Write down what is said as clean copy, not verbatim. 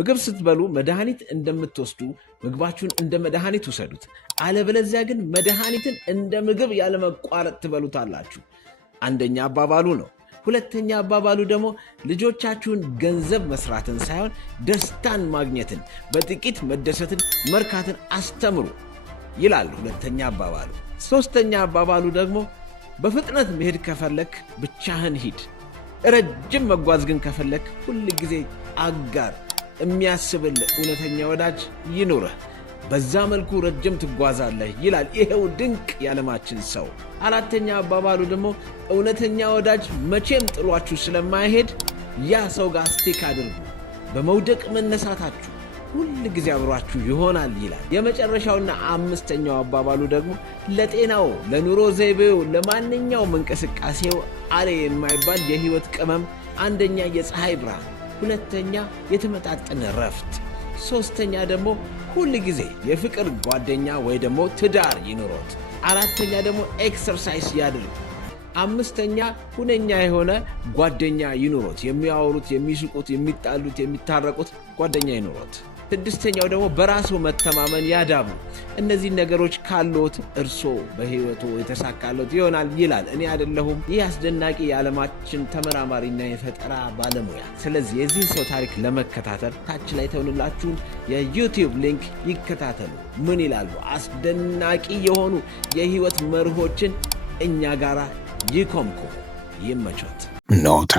ምግብ ስትበሉ መድኃኒት እንደምትወስዱ ምግባችሁን እንደ መድኃኒት ውሰዱት። አለበለዚያ ግን መድኃኒትን እንደ ምግብ ያለመቋረጥ ትበሉታላችሁ። አንደኛ አባባሉ ነው። ሁለተኛ አባባሉ ደግሞ ልጆቻችሁን ገንዘብ መስራትን ሳይሆን ደስታን ማግኘትን፣ በጥቂት መደሰትን፣ መርካትን አስተምሩ ይላል ሁለተኛ አባባሉ። ሶስተኛ አባባሉ ደግሞ በፍጥነት መሄድ ከፈለክ ብቻህን ሂድ፣ ረጅም መጓዝ ግን ከፈለክ ሁል ጊዜ አጋር የሚያስብልህ እውነተኛ ወዳጅ ይኑርህ፣ በዛ መልኩ ረጅም ትጓዛለህ ይላል ይሄው ድንቅ የዓለማችን ሰው። አራተኛ አባባሉ ደግሞ እውነተኛ ወዳጅ መቼም ጥሏችሁ ስለማይሄድ ያ ሰው ጋር ስቲክ አድርጉ፣ በመውደቅ መነሳታችሁ ሁል ጊዜ አብሯችሁ ይሆናል ይላል። የመጨረሻውና አምስተኛው አባባሉ ደግሞ ለጤናው፣ ለኑሮ ዘይቤው፣ ለማንኛውም እንቅስቃሴው አለ የማይባል የህይወት ቅመም፣ አንደኛ የፀሐይ ብርሃን፣ ሁለተኛ የተመጣጠነ ረፍት፣ ሶስተኛ ደግሞ ሁል ጊዜ የፍቅር ጓደኛ ወይ ደግሞ ትዳር ይኑሮት፣ አራተኛ ደግሞ ኤክሰርሳይዝ ያድርጉ፣ አምስተኛ ሁነኛ የሆነ ጓደኛ ይኑሮት፣ የሚያወሩት፣ የሚስቁት፣ የሚጣሉት፣ የሚታረቁት ጓደኛ ይኑሮት፣ ስድስተኛው ደግሞ በራሱ መተማመን ያዳብሩ። እነዚህ ነገሮች ካሉት እርሶ በህይወቱ የተሳካለት ይሆናል ይላል። እኔ አይደለሁም፣ ይህ አስደናቂ የዓለማችን ተመራማሪና የፈጠራ ባለሙያ። ስለዚህ የዚህ ሰው ታሪክ ለመከታተል ታች ላይ ተውንላችሁን የዩቲዩብ ሊንክ ይከታተሉ። ምን ይላሉ? አስደናቂ የሆኑ የህይወት መርሆችን እኛ ጋራ ይኮምኩ። ይመቾት። ኖታ